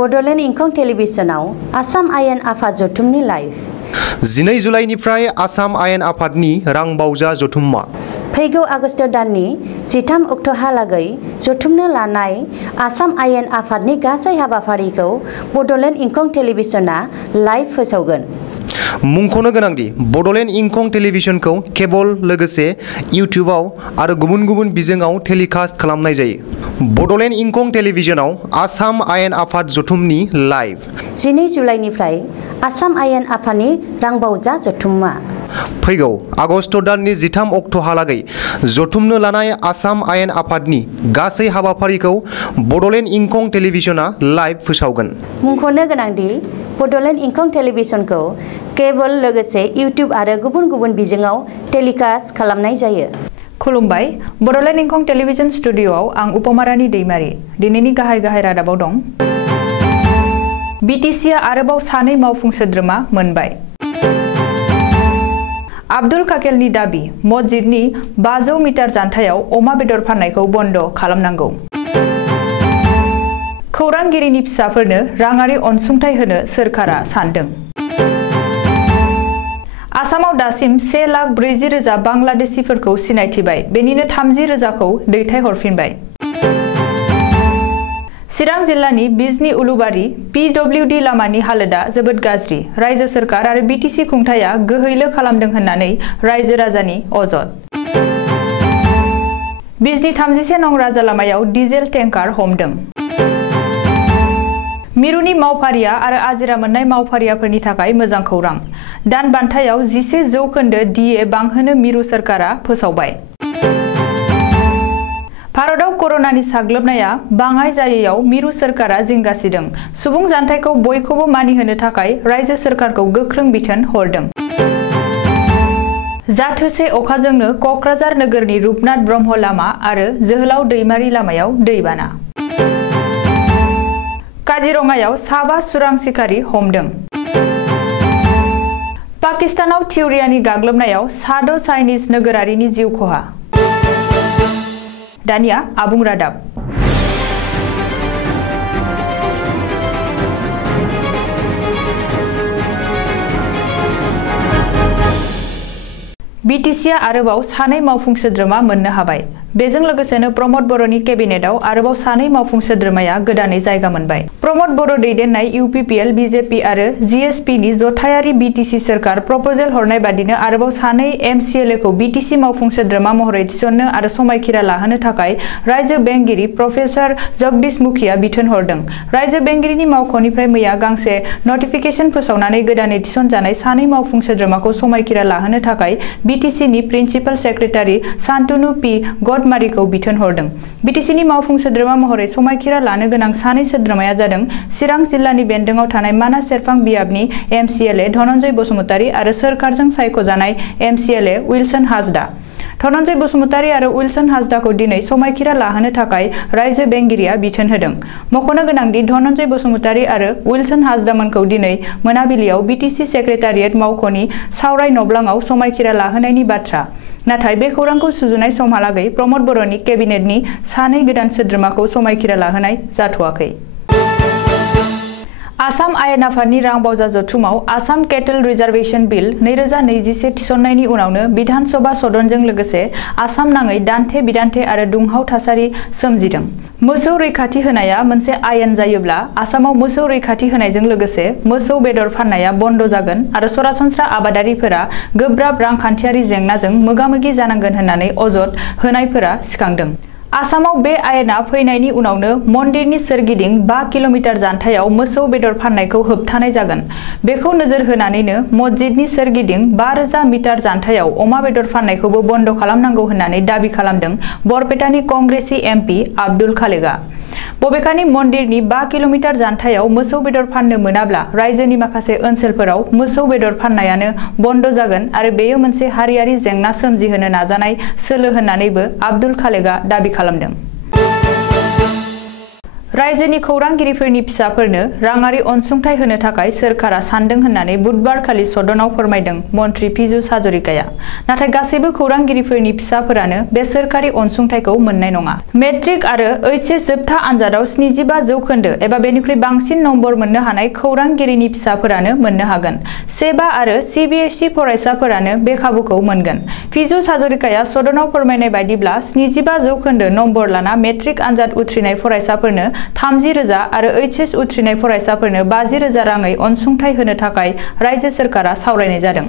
बड'लेण्ड इंखं टेलिभिजनाव आसाम आयेन आफाद जथुमनि लाइभ 12 जुलाइनिफ्राय आसाम आयेन आफादनि रां बावजा जथुम्मा फैगौ आगस्ट दाननि 13 अक्ट'हालागै जथुमनो लानाय आसाम आयेन आफादनि गासै हाबाफारिखौ बड'लेण्ड इंखं टेलिभिजना लाइभ फोसावगोन। मुंख'नो गोनांदि बड'लेण्ड इंखं टेलिभिजनखौ केबल लोगोसे इउटिउबआव आरो गुबुन गुबुन बिजोङाव टेलिकास्ट खालामनाय जायो। बड'लेण्ड इंखं टेलिभिजनाव आसाम आयेन आफाद जथुमनि लाइभ 12 जुलाइनिफ्राय आसाम आयेन आफादनि रांबावजा जथुम्मा फैगौ आगस्ट दाननि 13 अक्ट'हालागै जथुमनो लानाय आसाम आयेन आफादनि गासै हाबाफारिखौ बड'लेण्ड इंखं टेलिभिजना लाइभ फोसावगोन। मुंख'नो गोनांदि बड'लेण्ड इंखं टेलिभिजनखौ केबल लोगोसे इउटिउब आरो गुबुन गुबुन बिजोङाव टेलिकास्ट खालामनाय जायो। खुलुमबाय, बड'लेण्ड इंखं टेलिभिजन स्टुडिअ'आव आं उपमारानि दैमारि। दिनैनि गाहाय रादाबाव दं। बिटिसिआ आरोबाव सानै मावफुं सोद्रोमा मोनबाय। आब्दुल काकेलनि दाबि मस्जिदनि 500 मिटार जानथायाव अमा बेदर फाननायखौ बन्द खालामनांगौ। खौरांगिरिनि फिसाफोरनो राङारि अनसुंथाइ होनो सोरखारा सानदों। आसामाव दासिम 1,40,000 बांलादेशीफोरखौ सिनायथिबाय, बेनिनो 30,000खौ दैथायहरफिनबाय। चिरां जिल्लानि बिजनी उलुबारी PWD लामानि हालोदा जोबोद गाज्रि। रायजो सोरखार आरो बिटिसि खुंथाया गोहैलो खालामदों होननानै रायजो राजानि अजद। बिजनी 31 नं राजा लामायाव डिजेल टेंकार हमदों। मिरुनि मावफारिया आरो आजिरा मोननाय मावफारियाफोरनि थाखाय मोजां खौरां। दान बान्थायाव 11% DA बांहोनो मिरु सोरखारा फोसावबाय। भारतआव कर'नानि साग्लोबनाया बाङाइ जायैयाव मिरु सोरखारा जिंगा सिदों। सुबुं जानथायखौ बयखौबो मानिहोनो थाखाय रायजो सोरखारखौ गोख्रों बिथोन हरदों। जाथोसे अखाजोंनो क'क्राझार नोगोरनि रुपनाथ ब्रह्म लामा आरो जोहोलाव दैमारि लामायाव दैबाना। काजिरङायाव 7 सुरां सिखारि हमदों। पाकिस्तानाव थिउरियानि गाग्लोबनायाव 6 चाइनिज नोगोरारिनि जिउ खहा। दानिया आबुं रादाब। बिटिसिआ आरोबाव सानै मावफुं सोद्रोमा मोननो हाबाय। बेजों लोगोसेनो प्रमद बर'नि केबिनेटआव आरोबाव सानै मावफुं सोद्रोमाया गोदानै जायगा मोनबाय। प्रमद बर' दैदेननाय UPPL, BJP आरो GSPनि जथायारि बिटिसि सोरखार प्रप'जेल हरनाय बादिनो आरोबाव सानै MCLAखौ बिटिसि मावफुं सोद्रोमा महरै थिसननो आरो समायखिरा लाहोनो थाखाय रायजो बेंगिरि प्रफेसार जगदीश मुखिया बिथोन हरदों। रायजो बेंगिरिनि मावख'निफ्राय मैया गांसे नटिफिकेशन फोसावनानै गोदानै थिसनजानाय सानै मावफुं सोद्रोमाखौ समायखिरा लाहोनो थाखाय बिटिसिनि प्रिन्सिपाल सेक्रेटारि शान्तनु P. गडमारिखौ बिथोन हरदों। बिटिसिनि मावफुं सोद्रोमा महरै समायखिरा लानो गोनां सानै सोद्रोमाया जादों चिरां जिल्लानि बेन्दोंआव थानाय मानास सेरफां बियाबनि MCLA धनन्जय बसुमतारी आरो सोरखारजों सायख'जानाय MCLA उइलसन हाजदा। धनन्जय बसुमतारी आरो उइलसन हाजदाखौ दिनै समायखिरा लाहोनो थाखाय रायजो बेंगिरिया बिथोन होदों। मख'नो गोनांदि धनन्जय बसुमतारी आरो उइलसन हाजदामोनखौ दिनै मोनाबिलियाव बिटिसि सेक्रेटारियेट मावख'नि सावराय नब्लाङाव समायखिरा लाहोनायनि बाथ्रा। नाथाय बे खौरांखौ सुजुनाय समहालागै प्रमद बर'नि केबिनेटनि सानै गोदान सोद्रोमाखौ समायखिरा लाहोनाय जाथ'वाखै। आसाम आयेन आफादनि रांबावजा जथुमाव आसाम केटल रिजार्भेशन बिल 2021 थिसननायनि उनावनो बिधान सभा सदनजों लोगोसे आसाम नाङै दान्थे बिदान्थे आरो दुंहाव थासारि सोमजिदों। मोसौ रैखाथि होनाया मोनसे आयेन जायोब्ला आसामाव मोसौ रैखाथि होनायजों लोगोसे मोसौ बेदर फाननाया बन्द जागोन आरो सरासनस्रा आबादारिफोरा गोब्राब रांखान्थियारि जेंनाजों मोगा-मोगि जानांगोन होननानै अजद होनायफोरा सिखांदों। आसामाव बे आयेना फैनायनि उनावनो मन्दिरनि सोरगिदिं 5 किल'मिटार जानथायाव मोसौ बेदर फाननायखौ होबथानाय जागोन। बेखौ नोजोर होनानैनो मस्जिदनि सोरगिदिं 5,000 मिटार जानथायाव अमा बेदर फाननायखौबो बन्द खालामनांगौ होननानै दाबि खालामदों बरपेटानि कंग्रेसि MP आब्दुल खालेगा। बबेखानि मन्दिरनि 5 किल'मिटार जानथायाव मोसौ बेदर फाननो मोनाब्ला रायजोनि माखासे ओनसोलफोराव मोसौ बेदर फाननायानो बन्द जागोन आरो बेयो मोनसे हारियारि जेंना सोमजिहोनो नाजानाय सोलो होननानैबो आब्दुल खालेगा दाबि खालामदों। रायजोनि खौरांगिरिफोरनि फिसाफोरनो राङारि अनसुंथाइ होनो थाखाय सोरखारा सानदों होननानै बुधबारखालि सदनाव फोरमायदों मन्त्रि पीयूष हाजरिकाया। नाथाय गासैबो खौरांगिरिफोरनि फिसाफोरानो बे सोरखारि अनसुंथाइखौ मोननाय नङा। मेट्रिक आरो एचएस जोबथा आनजादाव 75% एबा बेनिख्रुइ बांसिन नम्बर मोननो हानाय खौरांगिरिनि फिसाफोरानो मोननो हागोन। सेबा आरो सीबीएसई फरायसाफोरानो बे खाबुखौ मोनगोन। पीयूष हाजरिकाया सदनाव फोरमायनाय बायदिब्ला 75% नम्बर लाना मेट्रिक आनजाद उथ्रिनाय फरायसाफोरनो 30,000 आरो एचएस उथ्रिनाय फरायसाफोरनो 50,000 राङै अनसुंथाइ होनो थाखाय रायजो सोरखारा सावरायनाय जादों।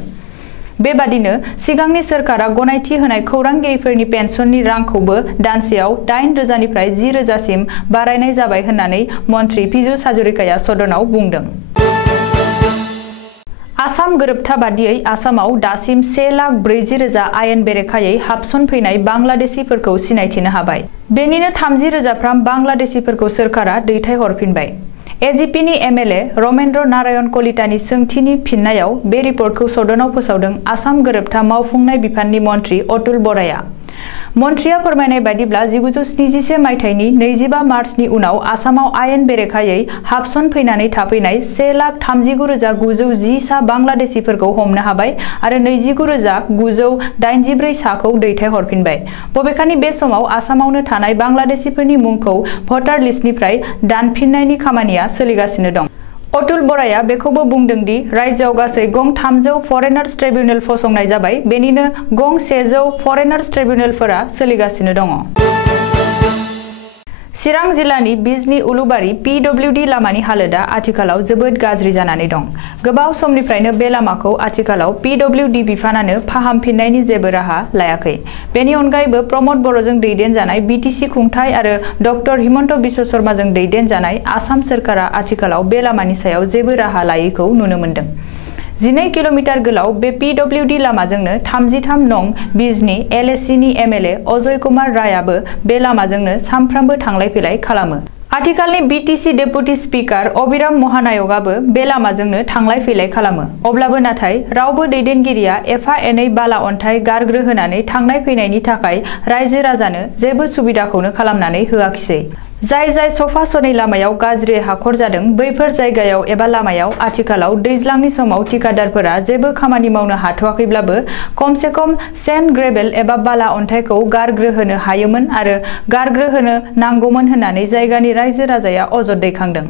बेबादिनो सिगांनि सोरखारा गनायथि होनाय खौरांगिरिफोरनि पेन्सननि रांखौबो दानसेयाव 8,000 निफ्राय 10,000 सिम बारायनाय जाबाय होननानै मन्त्रि पीयूष हाजरिकाया सदनाव बुंदों। आसाम गोरोबथा बादियै आसामाव दासिम 1,40,000 आयेन बेरेखायै हाबसनफैनाय बांलादेशीफोरखौ सिनायथिनो हाबाय। बेनिनो 30,000 बांलादेशीफोरखौ सोरखारा दैथायहरफिनबाय। एजीपीनि एमएलए रमेन्द्र नारायण कलितानि सोंथिनि फिननायाव बे रिपर्टखौ सदनाव फोसावदों आसाम गोरोबथा मावफुंनाय बिफाननि मन्त्रि अतुल बराया। मन्त्रिया फोरमायनाय बायदिब्ला 1971 मायथाइनि 25 मार्चनि उनाव आसामाव आयेन बेरेखायै हाबसनफैनानै थाफैनाय 1,39,910 सा बांलादेशीफोरखौ हमनो हाबाय आरो 29,984 साखौ दैथायहरफिनबाय। बबेखानि बे समाव आसामावनो थानाय बांलादेशीफोरनि मुंखौ भटार लिस्टनिफ्राय दानफिननायनि खामानिया सोलिगासिनो दं। अतुल बराया बेखौबो बुंदों दि रायजोआव गासै गं 300 फरेनार्स ट्रिब्युनेल फसंनाय जाबाय। बेनिनो गं 100 फरेनार्स ट्रिब्युनेलफोरा सोलिगासिनो दङ। चिरां जिल्लानि बिजनी उलुबारी PWD लामानि हालोदा आथिखालाव जोबोद गाज्रि जानानै दं। गोबाव समनिफ्रायनो बे लामाखौ आथिखालाव PWD बिफानानो फाहामफिननायनि जेबो राहा लायाखै। बेनि अनगायैबो प्रमद बर'जों दैदेनजानाय BTC खुंथाय आरो डक्टर हिमन्त बिश्व शर्माजों दैदेनजानाय आसाम सोरखारा आथिखालाव बे लामानि सायाव जेबो राहा लायैखौ नुनो मोन्दों। 12 किल'मिटार गोलाव बे PWD लामाजोंनो 33 नं बिजनी LACनि एमएलए अजय कुमार रायाबो बे लामाजोंनो सानफ्रामबो थांलाय फैलाय खालामो। आथिखालनि BTC डेपुटि स्पिकार अबिराम महानायकआबो बे लामाजोंनो थांलाय फैलाय खालामो। अब्लाबो नाथाय रावबो दैदेनगिरिया एफा एनै बाला अन्थाइ गारग्रो होनानै थांनाय फैनायनि थाखाय रायजो राजानो जेबो सुबिदाखौनो खालामनानै होआखिसै। जाय सफा सनै लामायाव गाज्रि हाखर जादों बैफोर जायगायाव एबा लामायाव आथिखालाव दैज्लांनि समाव ठिकादारफोरा जेबो खामानि मावनो हाथ'वाखैब्लाबो खमसे खम सेन्ड ग्रेभेल एबा बाला अन्थाइखौ गारग्रो होनो हायोमोन आरो गारग्रो होनो नांगौमोन होननानै जायगानि रायजो राजाया अजद दैखांदों।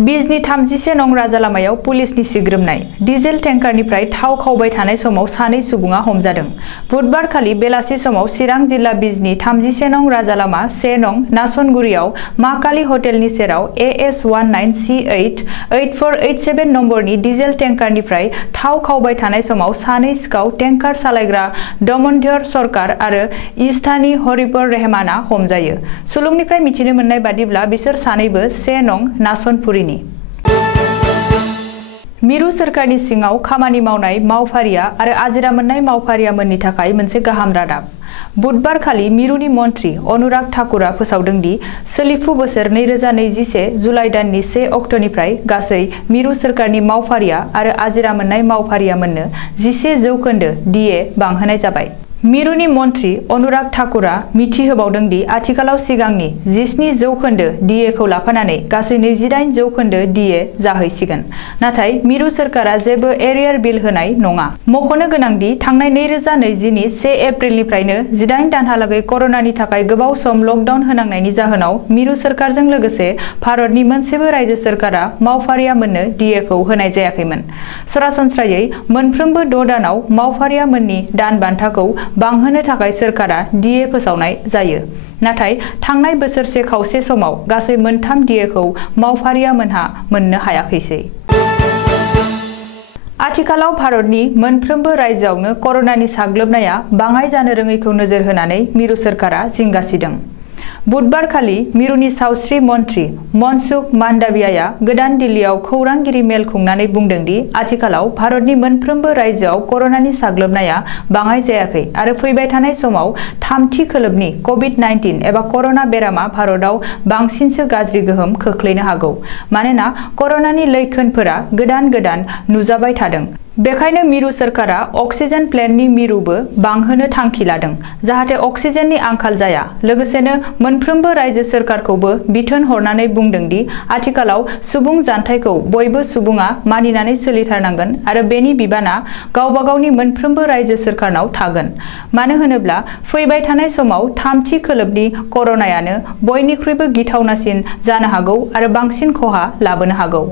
बिजनी 31 नं राजा लामायाव पुलिसनि सिग्रोमनाय। डिजेल टेंकारनिफ्राय थाव खावबाय थानाय समाव सानै सुबुङा हमजादों। बुधबारखालि बेलासि समाव चिरां जिल्ला बिजनी 31 नं राजा लामा 1 नं नासनगुरियाव मा काली हटेलनि सेराव AS19C88487 नम्बरनि डिजेल टेंकारनिफ्राय थाव खावबाय थानाय समाव सानै सिखाव टेंकार सालायग्रा दमनधर सरकार आरो इस्तानी हरिपर रहमाना हमजायो। सुलुंनिफ्राय मिथिनो मोननाय बादिब्ला बिसोर सानैबो 1 नं नासनपुरिनि। मिरु सोरखारनि सिङाव खामानि मावनाय मावफारिया आरो आजिरा मोननाय मावफारिया मोननि थाखाय मोनसे गाहाम रादाब। बुधबारखालि मिरुनि मन्त्रि अनुराग ठाकुरा फोसावदों दि सोलिफु बोसोर 2021 जुलाइ दाननि 1 अक्ट'निफ्राय गासै मिरु सोरखारनि मावफारिया आरो आजिरा मोननाय मावफारिया मोननो 11% DA बांहोनाय जाबाय। मिरुनि मन्त्रि अनुराग ठाकुरा मिथिहोबावदों दि आथिखालाव सिगांनि 17% DA खौ लाफानानै गासै 28% DA जाहैसिगोन। नाथाय मिरु सोरखारा जेबो एरियार बिल होनाय नङा। मख'नो गोनां दि थांनाय 2020 नि 1 एप्रिलनिफ्रायनो 18 दानहालागै कर'नानि थाखाय गोबाव सम लकडाउन होनांनायनि जाहोनाव मिरु सोरखारजों लोगोसे भारतनि मोनसेबो रायजो सोरखारा मावफारिया मोननो DA खौ होनाय जायाखैमोन। सरासनस्रायै मोनफ्रोमबो 6 दानाव मावफारिया मोननि दान बान्थाखौ बांहोनो थाखाय सोरखारा DA फोसावनाय जायो। नाथाय थांनाय बोसोरसे खावसे समाव गासै 3 DA खौ मावफारिया मोनहा मोननो हायाखैसै। आथिखालाव भारतनि मोनफ्रोमबो रायजोआवनो कर'नानि साग्लोबनाया बाङाय जानो रोङैखौ नोजोर होनानै मिरु सोरखारा जिंगा सिदों। बुधबारखालि मिरुनि सावस्रि मन्त्रि मनसुख मान्डावियाया गोदान दिल्लीयाव खौरांगिरि मेल खुंनानै बुंदों दि आथिखालाव भारतनि मोनफ्रोमबो रायजोआव कर'नानि साग्लोबनाया बाङाय जायाखै आरो फैबाय थानाय समाव थामथि खोलोबनि COVID-19 एबा कर'ना बेरामा भारतआव बांसिनसो गाज्रि गोहोम खोख्लैनो हागौ। मानोना कर'नानि लैखोनफोरा गोदान नुजाबाय थादों। बेखायनो मिरु सोरखारा अक्सिजेन प्लेन्टनि मिरुबो बांहोनो थांखि लादों जाहाथे अक्सिजेननि आंखाल जाया। लोगोसेनो मोनफ्रोमबो रायजो सोरखारखौबो बिथोन हरनानै बुंदों दि आथिखालाव सुबुं जानथायखौ बयबो सुबुङा मानिनानै सोलिथारनांगोन आरो बेनि बिबाना गावबा गावनि मोनफ्रोमबो रायजो सोरखारनाव थागोन। मानो होनोब्ला फैबाय थानाय समाव थामथि खोलोबनि कर'नायानो बयनिख्रुइबो गिथावनासिन जानो हागौ आरो बांसिन खहा लाबोनो हागौ।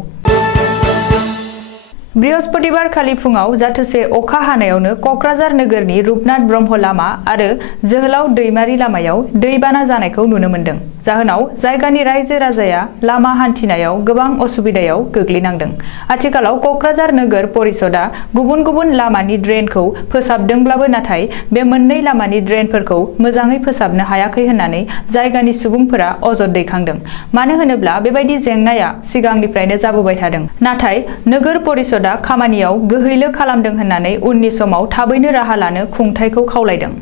बृहस्पतिबार खालि फुङाव जाथोसे अखा हानायावनो क'क्राझार नोगोरनि रुपनाथ ब्रह्म लामा आरो जोहोलाव दैमारि लामायाव दैबाना जानायखौ नुनो मोन्दों। जाहोनाव जायगानि रायजो राजाया लामा हान्थिनायाव गोबां असुबिदायाव गोग्लैनांदों। आथिखालाव क'क्राझार नोगोर परिषदआ गुबुन गुबुन लामानि ड्रेनखौ फोसाबदोंब्लाबो नाथाय बे मोननै लामानि ड्रेनफोरखौ मोजाङै फोसाबनो हायाखै होननानै जायगानि सुबुंफोरा अजद दैखांदों। मानो होनोब्ला बेबायदि जेंनाया सिगांनिफ्रायनो जाबोबाय थादों। नाथाय नोगोर परिषदआ खामानियाव गोहैलो खालामदों होननानै उननि समाव थाबैनो राहा लानो खुंथायखौ खावलायदों।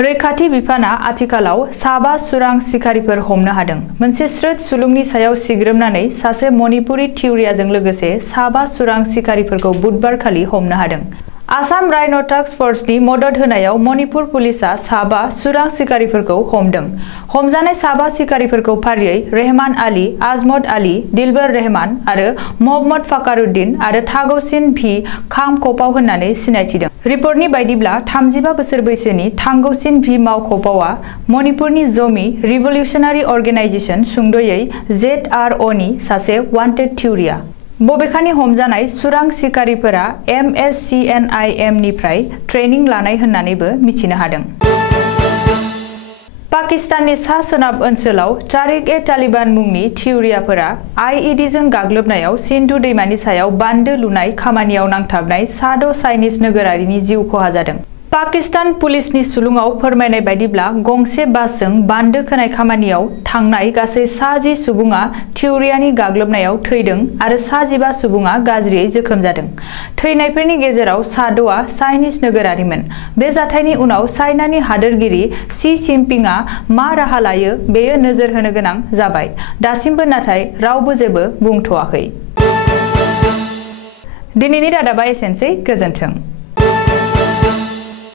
रैखाथि बिफाना आथिखालाव 7 चुरां सिखारिफोर हमनो हादों। मोनसे स्रोद सुलुंनि सायाव सिग्रोमनानै सासे मणिपुरी थिउरियाजों लोगोसे 7 चुरां सिखारिफोरखौ बुधबारखालि हमनो हादों। आसाम राइन' टास्क फर्सनि मदद होनायाव मणिपुर पुलिसआ 7 चुरां सिखारिफोरखौ हमदों। हमजानाय 7 सिखारिफोरखौ फारियै रेहमान आली, आजमत आली, दिलबर रहमान आरो मोहम्मद फाकारुद्दिन आरो थागौसिन भि खामख'पाव होननानै सिनायथिदों। रिपर्टनि बायदिब्ला 35 बोसोर बैसोनि थांगौसिन भि मावख'पावआ मणिपुरनि जमी रिभलिउसनारि अर्गेनाइजेशन सुंद'यै ZROनि सासे वान्टेड थिउरिया। बबेखानि हमजानाय चुरां सिखारिफोरा MSCNIM निफ्राय ट्रेनिं लानाय होननानैबो मिथिनो हादों। पाकिस्ताननि सा-सोनाब ओनसोलाव तारिक-ए-तालिबान मुंनि थिउरियाफोरा IEDजों गाग्लोबनायाव सिन्धु दैमानि सायाव बान्दो लुनाय खामानियाव नांथाबनाय 6 चाइनिज नोगोरारिनि जिउ खहा जादों। पाकिस्तान पुलिसनि सुलुङाव फोरमायनाय बायदिब्ला गंसे बासजों बान्दो खोनाय खामानियाव थांनाय गासै 10 सुबुङा थिउरियानि गाग्लोबनायाव थैदों आरो 15 सुबुङा गाज्रियै जोखोम जादों। थैनायफोरनि गेजेराव 6आ चाइनिज नोगोरारिमोन। बे जाथायनि उनाव चाइनानि हादोरगिरि शी जिनपिंआ मा राहा लायो बेयो नोजोर होनो गोनां जाबाय। दासिमबो नाथाय रावबो जेबो बुंथ'वाखै। दिनैनि रादाबा एसेनोसै। गोजोन्थों।